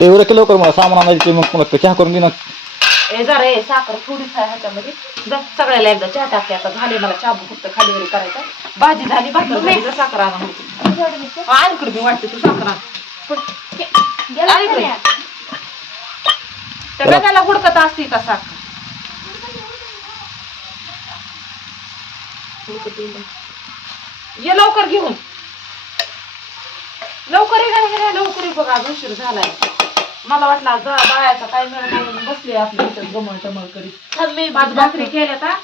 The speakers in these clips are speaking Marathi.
एवढं केलं लवकर मला सामान आणायचं मग मला चहा करून दे ना ए जरा ए साखर थोडीच आहे ह्याच्यामध्ये. जा सगळ्याला एकदा चहा टाकते आता झाले मला चहा फक्त खाली वरी करायचा. भाजी झाली भाकर झाली तर साखर आणा म्हणते. आणकडे मी वाटते तू साखर आण. त्या हुडकत असते का साखर. ये लवकर घेऊन. लवकर ये लवकर ये बघा उशीर झालाय. मला वाटलं आज जा- बायाचा काय मिळत नाही म्हणून बसली आपली इथं गमळ टमळ करीत. पाच भाकरी केल्या का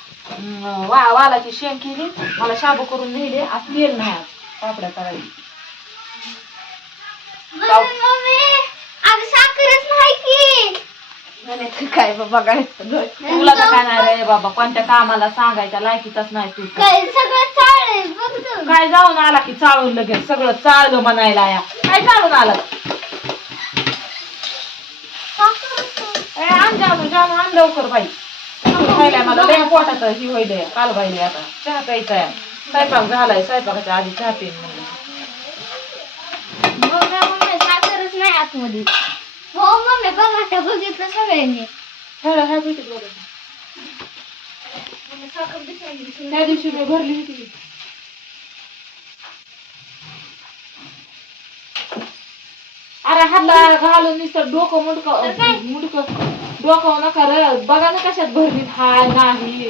वा वालाची शेंग केली. मला शाबू करून नेले. आज तेल नाही आज. पापड्या करायची काय बाबा काय तुला तर काय नाही रे बाबा. कोणत्या कामाला सांगायच्या लायकीचाच नाही तू काय जाऊन आला की चाळून लगेच? सगळं चाळलं म्हणायला या. काय चाळून आला ए, आण जाणून आण लवकर बाई. खायला मला लय पोटात ही होईल काल बाईले आता. चहा प्यायचा आहे. स्वयंपाक झालाय स्वयंपाकाच्या आधी चहा पिन म्हणलं. आतमध्ये. हो मम्मी बघा बघितलं सगळ्यांनी. बघा त्या दिवशी मी भरली होती. हातला घालून नुसतं डोकं मुडकं मुडकं डोकं नका रे. बघा ना कशात भरलीत हाय नाही.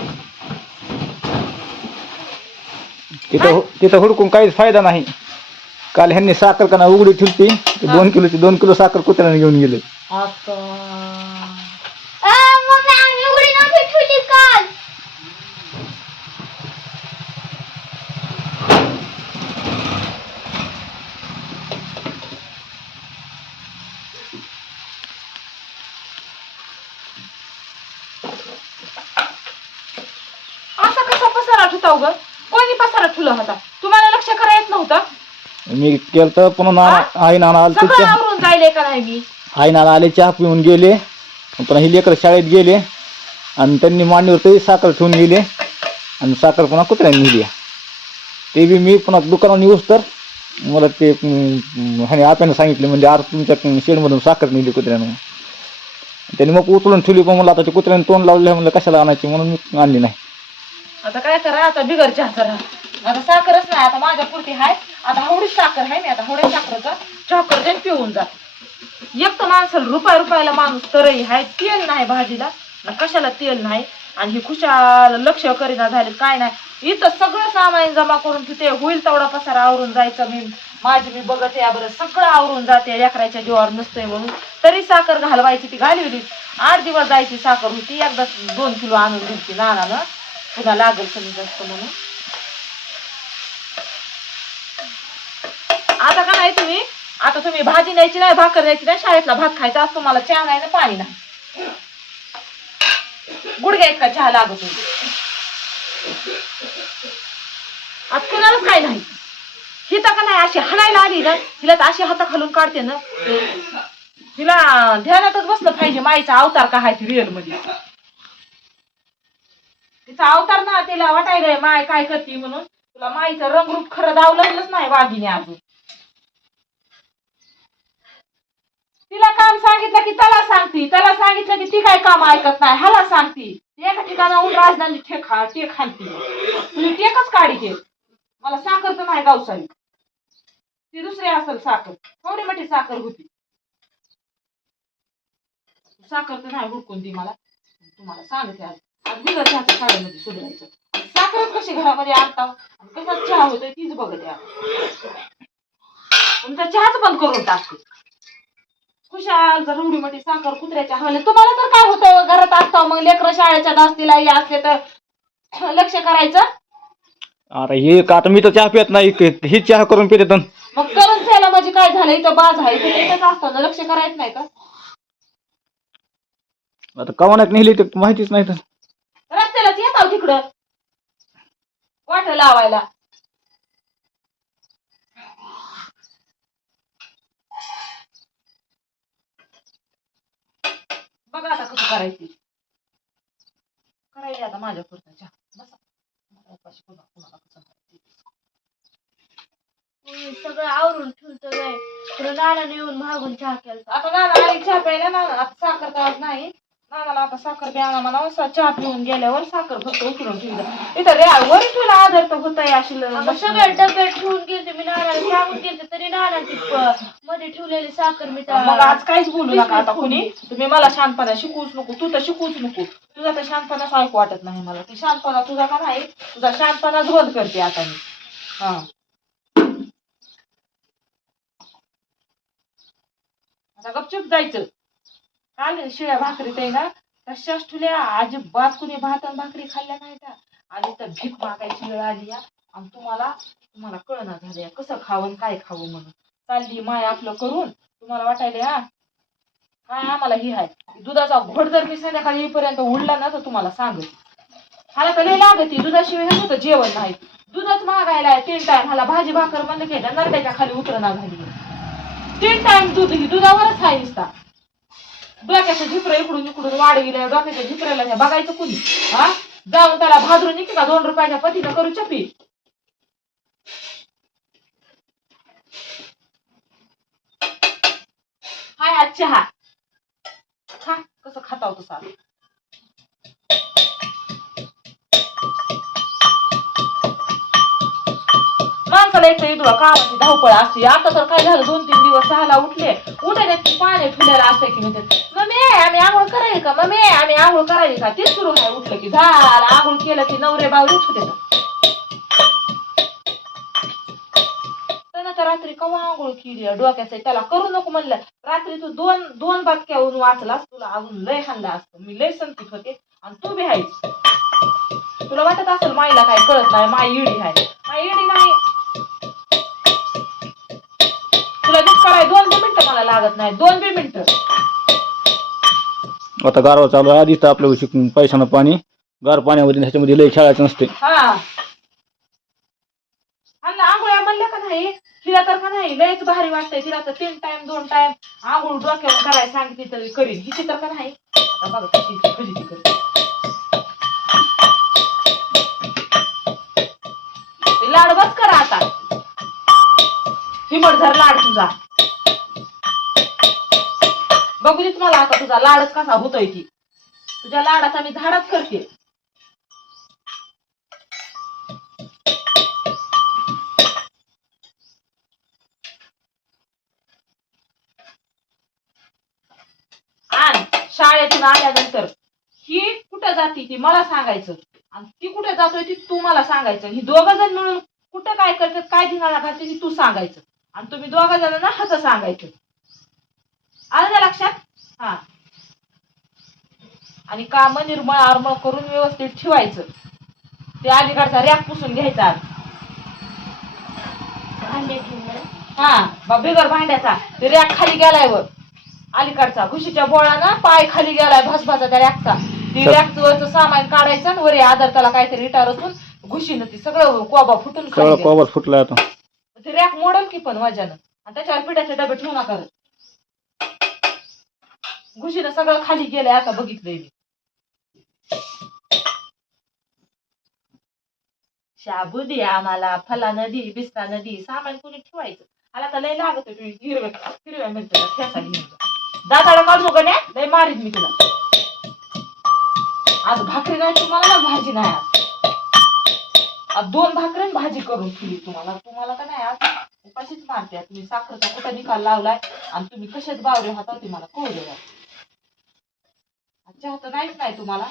तिथं तिथं हुडकून काहीच फायदा नाही. काल ह्यांनी साखर का उघडी ठेवती ते. दोन किलोची दोन किलो साखर कुत्र्याने घेऊन गेले. आता मम्मी आम्ही उघडी नव्हती ठेवली काल असा कसा पसारा ठुताव ग? कोणी पसारा ठुला होता? तुम्हाला लक्ष करायचं नव्हतं? मी केलं तर पुन्हा नाना आई नाना आले ते सगळं चहा आवरून जायले का नाही मी? आई नाना आले चहा पिऊन गेले पुन्हा ही लेकर शाळेत गेले आणि त्यांनी मांडीवर तरी साखर ठेवून गेले आणि साखर पुन्हा कुत्र्याने नेली. ते बी मी पुन्हा दुकानात येऊस तर मला ते अं, ह्याने आपल्याला सांगितले म्हणजे आज तुमच्या शेडमधून साखर नेली कुत्र्यानं. त्यांनी मग उचलून ठेवली पण मला आता ते कुत्र्याने तोंड लावले म्हणलं कशाला आणायची म्हणून मी आणली नाही. आता काय करा आता बिगर चहा करा. आता साखरच नाही आता माझ्या पुरती हाय. आता हवडीच साखर आहे मी आता हवड्या साखरचा चहा करते आणि पिऊन जा. एक तर माणसाला रुपया रुपयाला माणूस तरही आहे तेल नाही भाजीला. ना कशाला तेल नाही? आणि ही खुशाल लक्ष करीना झाले काय नाही. इथं सगळं सामान जमा करून तिथे होईल तेवढा पसारा आवरून जायचं मी. माझी मी बघते या बरं सगळं आवरून जाते लेकराच्या जीवावर नसतंय म्हणून. तरी साखर घालवायची ती घालवली आठ दिवस जायची साखर होती एकदा दोन किलो आणून दिली नानानं. पुन्हा लागेल कमी जास्त म्हणून. आता का नाही तुम्ही? आता तुम्ही भाजी न्यायची नाही भाकर न्यायची नाही शाळेतला भात खायचा असतो मला चहा नाही ना पाणी नाही. गुडघ्या इतका चहा लागत. आज कुणालाच काय नाही. ही तर का नाही अशी हाणायला आली ना? तिला तर अशी हाता खालून काढते ना. हिला ध्यानातच बसलं पाहिजे माईचा अवतार का आहे रिअलमध्ये. तिचा अवतार ना तिला वाटायला माय काय करते म्हणून. तुला माईचं रंगरूप खरं दावलंच नाही वाघिने अजून. तिला काम सांगितलं की त्याला सांगती त्याला सांगितलं की ती काय काम ऐकत नाही ह्याला सांगती. एका ठिकाणाहून राजधानी ठेक खा टेक खालती तुम्ही टेकच काढीते मला साखर तर नाही गावसाली. ती दुसरी असेल साखर. थोडी मोठी साखर होती. साखर तर नाही हुडकून ती मला. तुम्हाला सांगते आज. आज बिगर चहाच्या शाळेमध्ये सुधारायचं. साखरच कशी घरामध्ये आणता आणि कसा चहा होतोय तीच बघते. तुमचा चहाच बंद करून टाकते. खुशाल जर एवढी मोठी साखर कुत्र्याच्या हवले तुम्हाला तर काय होतं? घरात असता मग लेकरं शाळेच्या दास्तीला हे असले तर लक्ष करायचं? आता हे का आता मी तर चहा पित नाही. ही चहा करून पिते तर. मग करून द्यायला म्हणजे काय झालं? इथं बाज आहे. इथं इथंच असतं. लक्ष करायचं नाही का? आता कवानात नेली ते माहितीच नाही तर. तिकडं वाट लावायला. बघा आता कसं करायची. करायची आता माझ्या पुरता चहा. बसा. मला उपाशी पुन्हा कुणाला कसं करायचं. मी सगळं आवरून ठेवतो तर नानाने येऊन मागून चहा केला आता नाना आली चहा प्यायला. ना आता साखर आज नाही. नानाला आता साखर प्यायला म्हणा चहा पिऊन गेल्यावर साखर फक्त उतरून ठेवलं इथं रे वर ठेवला आधार तर होत अशी अगं सगळे डबे ठेवून गेलते मी नानाला सांगून गेलते तरी नाना प- मध्ये ठेवलेली साखर मी त्या- मग आज काहीच बोलू नका आता कुणी. तुम्ही मला शांतपणा शिकवूच नको तू तर शिकवूच नको. तुझा तर शांतपणाच ऐकू वाटत नाही मला. ती शांतपणा तुझा का नाही? तुझा शांतपणाच बंद करते आता मी. हा. आता गपचूप जायचं. काल शिळ्या भाकरीत आहे ना तशाच ठुल्या अजिबात कुणी भात आणि भाकरी खाल्ल्या नाही त्या आणि तर भीक मागायची वेळ आली या. आणि तुम्हाला तुम्हाला कळना झाल्या कसं खावं आणि काय खावं म्हणून. चालली माय आपलं करून तुम्हाला वाटायले हा काय आम्हाला ही आहे दुधाचा घोट जर मी संध्याकाळी येईपर्यंत उडला ना तर तुम्हाला सांगेल मला तर लई लागत दुधाशिवाय हे होतं जेवण नाही. दूधच मागायला आहे तीन टाइम मला भाजी भाकर म्हणलं की ह्याच्या नरड्याच्या खाली उतरणा झाली. तीन टाइम दूध ही दुधावरच आहे नुसता. डोक्याच्या झिपरं इकडून इकडून वाढविलं डोक्याच्या झिपऱ्याला बघायचं कुणी? हा? जाऊन त्याला भादरून निघते का? दोन रुपयाच्या पतीनं करू चपी हाय आज चहा खा कसं खाता होतो साल माणसाला एक इथं कामाची धावपळ असते आता तर काय झालं दोन तीन दिवस सहाला उठले. उठायला पाणी ठेवलेलं असते की म्हणते मम्मी आम्ही आंघोळ करायची का? मम्मी आम्ही आंघोळ करायची का? ते सुरू आहे उठलं की झालं. आंघोळ केलं की नवरे बावरेच होते तर रात्री कवा आंघोळ केली? डोक्याचं त्याला करू नको म्हणलं. रात्री तू दोन दोन बातक्यावरून वाचलास तुला अजून लय हल्ला असतं. मी लय संकित होते आणि तू बी आहेस. तुला वाटत असेल माईला काय कळत नाही माई इडी आहे. माई इडी नाही. लागत नाही. दोन बी मिनिटं. आता गारवा चालू आहे. आधीच तर आपलं शिकून पैशानं पाणी गार पाण्यामध्ये ह्याच्यामध्ये लय खेळायचं नसते. हा. आंघोळ्या म्हणलं का नाही? तिला तर का नाही? लयच भारी वाटतंय तिला तर. तीन टाइम दोन टाइम आंघोळ डोक्यावर करायला सांगितली तरी करीन. हिची तर का नाही? आता बघा कशी ती फजिती करते ते लाड बस करा आता. हिमट झर लाड तुझा. बघू मला तुम्हाला आता तुझा लाडच कसा होतोय ती तुझ्या लाडाचा मी धाडच करते. शाळेतून आल्यानंतर ही कुठं जाते ती मला सांगायचं. आणि ती कुठे जातोय ती तू मला सांगायचं. ही दोघं जण मिळून कुठं काय करतात काय धिंगाणा घालते ती तू सांगायचं. आणि तुम्ही दोघा जणांना हसं सांगायचं. आलं ना लक्षात? हा. आणि काम निर्मळ आरमळ करून व्यवस्थित ठेवायचं. ते अलीकडचा रॅक पुसून घ्यायचा हा बा बिगर भांड्याचा. ते रॅक खाली गेलाय वर अलीकडचा. घुशीच्या बोळानं पाय खाली गेलाय भसभाचा त्या रॅकचा. ती. रॅकचं वरचं सामान काढायचं आणि वरे आधार त्याला काहीतरी रिटार असून घुशीनं ती सगळं कोबा फुटून खाली सगळं गेलं. फुटला आता. ते रॅक मोडल की पण वजन. आणि त्याच्यावर पिठाचे डबे ठेवू नका. घुशीनं सगळं खाली गेलंय आता बघितलंय मी. शाबू दे आम्हाला फला नदी बिस्ता नदी सामान कोणी ठेवायचं? आला तर लय लागत हिरव्या हिरव्या मिरच्या ठेसा घेऊन दाताला काढू का नाही लय मारीत मी तुला. आज भाकरी नाही तुम्हाला ना भाजी नाही आज. आज दोन भाकरी आणि भाजी करून ठेवली तुम्हाला. तुम्हाला का नाही आज? उपाशीच मारते. तुम्ही साखरचा कुठं निकाल लावलाय? आणि तुम्ही कशात बावरे होता ते मला कळू द्या चहा तर नाहीच नाही तुम्हाला.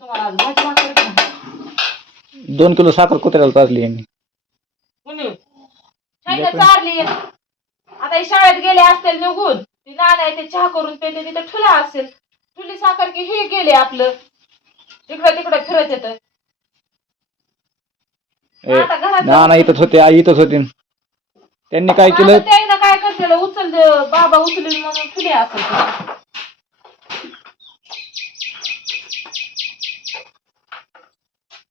तुम्हाला आज भाजी भाकरी पण नाही. दोन किलो साखर कुत्र्याला पाजली यांनी. कुणी? चारली. आता ही शाळेत गेले असतील निघून. ती नाना ते चहा करून पेते तिथे ठुला असेल. ठुली साखर की हे गेले आपलं. इकडं तिकडं फिरत येत. ए, आता घरात ना ना इथंच होते आई इथंच होते. त्यांनी काय केलं? त्याईनं काय करतेलं? उचल बाबा उचलेल म्हणून ठुले असेल. ते.